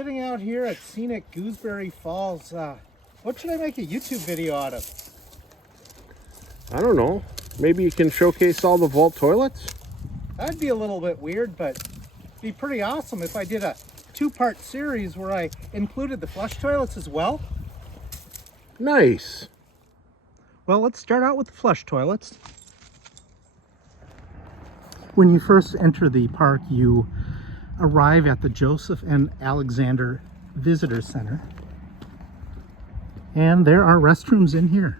sitting out here at scenic Gooseberry Falls. What should I make a YouTube video out of? I don't know. Maybe you can showcase all the vault toilets? That'd be a little bit weird, but it'd be pretty awesome if I did a two-part series where I included the flush toilets as well. Nice. Well, let's start out with the flush toilets. When you first enter the park, you arrive at the Joseph and Alexander Visitor Center. And there are restrooms in here.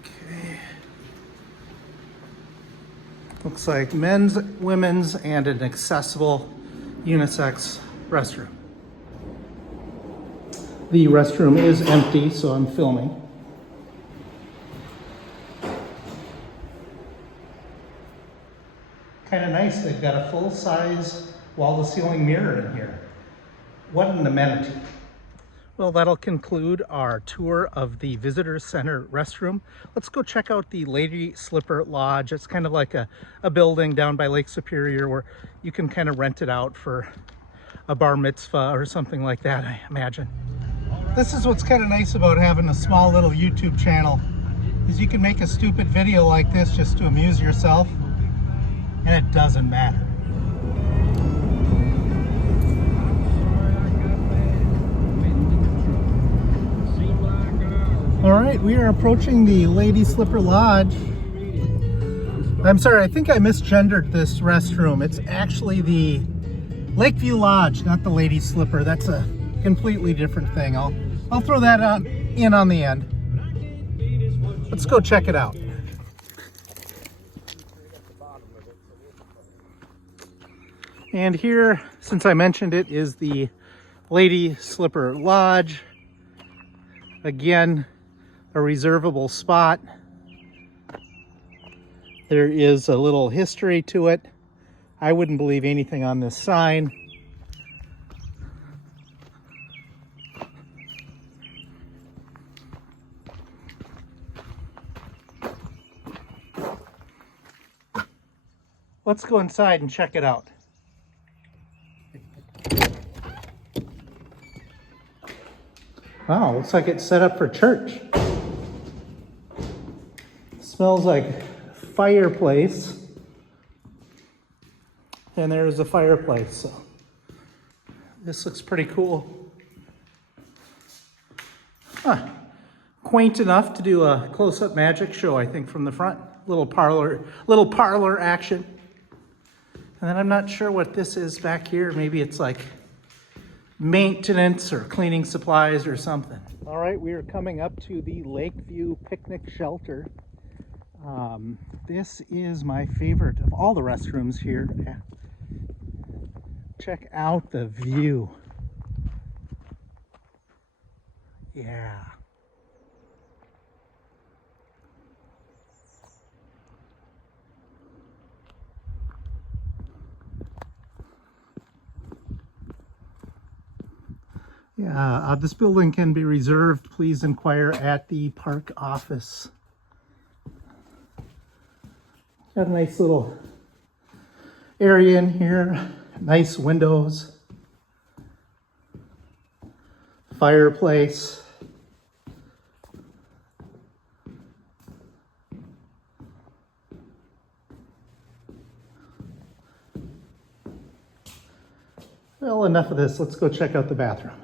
Okay. Looks like men's, women's, and an accessible unisex restroom. The restroom is empty, so I'm filming. Kind of nice, they've got a full-size wall-to-ceiling mirror in here. What an amenity. Well, that'll conclude our tour of the Visitor Center restroom. Let's go check out the Lady Slipper Lodge. It's kind of like a building down by Lake Superior where you can kind of rent it out for a bar mitzvah or something like that, I imagine. This is what's kind of nice about having a small little YouTube channel, is you can make a stupid video like this just to amuse yourself, and it doesn't matter. All right, we are approaching the Lady Slipper Lodge. I'm sorry, I think I misgendered this restroom. It's actually the Lakeview Lodge, not the Lady Slipper. That's a completely different thing. I'll throw that in on the end. Let's go check it out. And here, since I mentioned it, is the Lady Slipper Lodge. Again, a reservable spot. There is a little history to it. I wouldn't believe anything on this sign. Let's go inside and check it out. Wow, looks like it's set up for church. Smells like fireplace. And there's a fireplace, so this looks pretty cool. Huh. Quaint enough to do a close-up magic show, I think, from the front. Little parlor action. And then I'm not sure what this is back here. Maybe it's like maintenance or cleaning supplies or something. All right, we are coming up to the Lakeview Picnic Shelter. This is my favorite of all the restrooms here. Check out the view. Yeah. Yeah, this building can be reserved. Please inquire at the park office. Got a nice little area in here. Nice windows. Fireplace. Well, enough of this. Let's go check out the bathroom.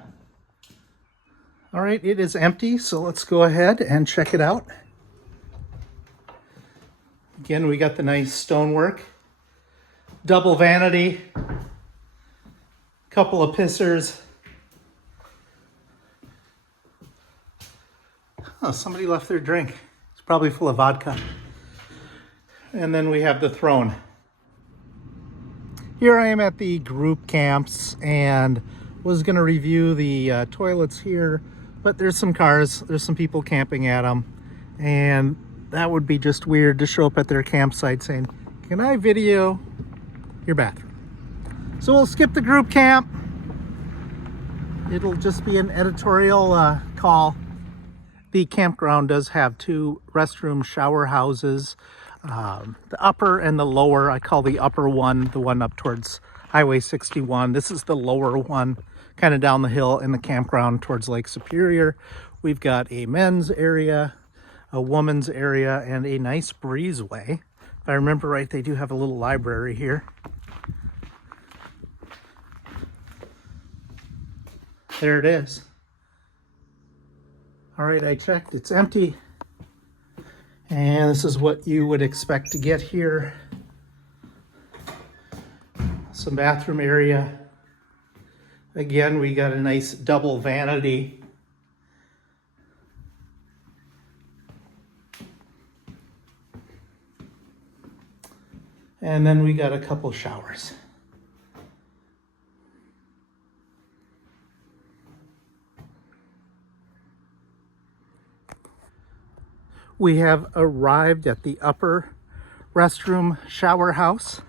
All right, it is empty, so let's go ahead and check it out. Again, we got the nice stonework, double vanity, couple of pissers. Oh, somebody left their drink. It's probably full of vodka. And then we have the throne. Here I am at the group camps and was going to review the toilets here, but there's some cars, there's some people camping at them, and that would be just weird to show up at their campsite saying, "Can I video your bathroom?" So we'll skip the group camp. It'll just be an editorial call. The campground does have 2 restroom shower houses. The upper and the lower, I call the upper one, the one up towards Highway 61. This is the lower one, kind of down the hill in the campground towards Lake Superior. We've got a men's area, a woman's area, and a nice breezeway. If I remember right, they do have a little library here. There it is. All right, I checked, it's empty. And this is what you would expect to get here. Some bathroom area. Again, we got a nice double vanity. And then we got a couple showers. We have arrived at the upper restroom shower house.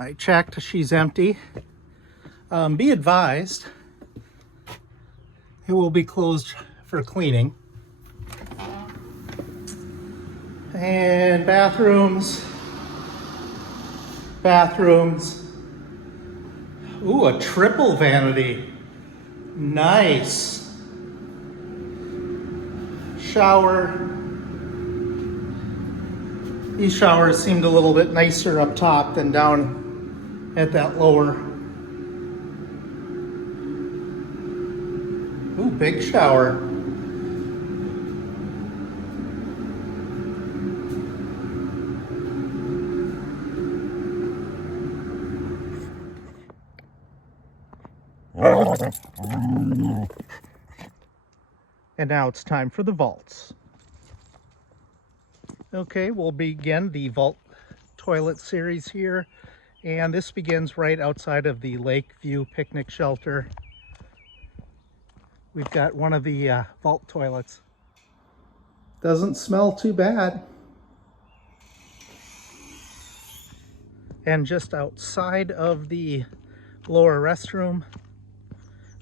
I checked, she's empty. Be advised, it will be closed for cleaning. And bathrooms. Ooh, a triple vanity. Nice. Shower. These showers seemed a little bit nicer up top than down at that lower. Ooh, big shower. And now it's time for the vaults. Okay, we'll begin the vault toilet series here. And this begins right outside of the Lakeview picnic shelter. We've got one of the vault toilets. Doesn't smell too bad. And just outside of the lower restroom,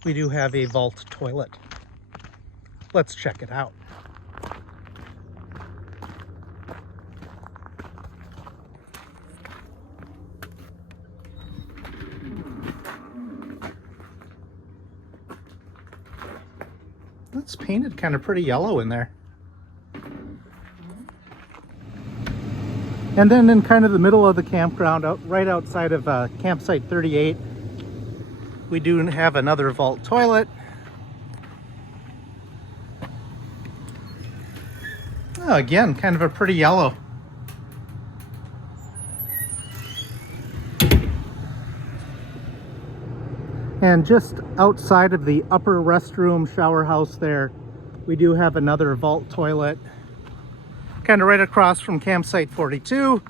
we do have a vault toilet. Let's check it out. It's painted kind of pretty yellow in there. And then in kind of the middle of the campground, right outside of campsite 38, we do have another vault toilet. Oh, again, kind of a pretty yellow. And just outside of the upper restroom shower house there, we do have another vault toilet, kind of right across from campsite 42.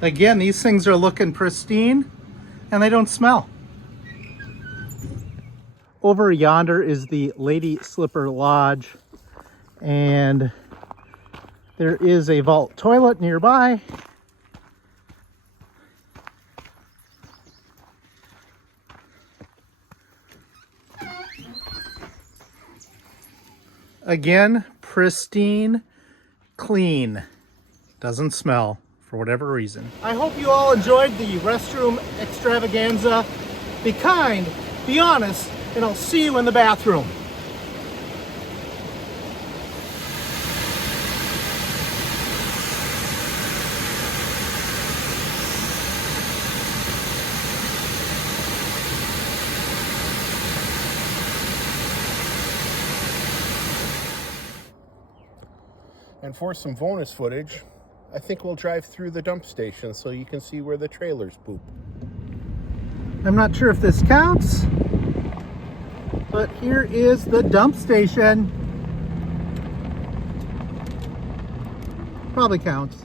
Again, these things are looking pristine and they don't smell. Over yonder is the Lady Slipper Lodge, and there is a vault toilet nearby. Again, pristine, clean, doesn't smell for whatever reason. I hope you all enjoyed the restroom extravaganza. Be kind, be honest, and I'll see you in the bathroom. And for some bonus footage, I think we'll drive through the dump station so you can see where the trailers poop. I'm not sure if this counts, but here is the dump station. Probably counts.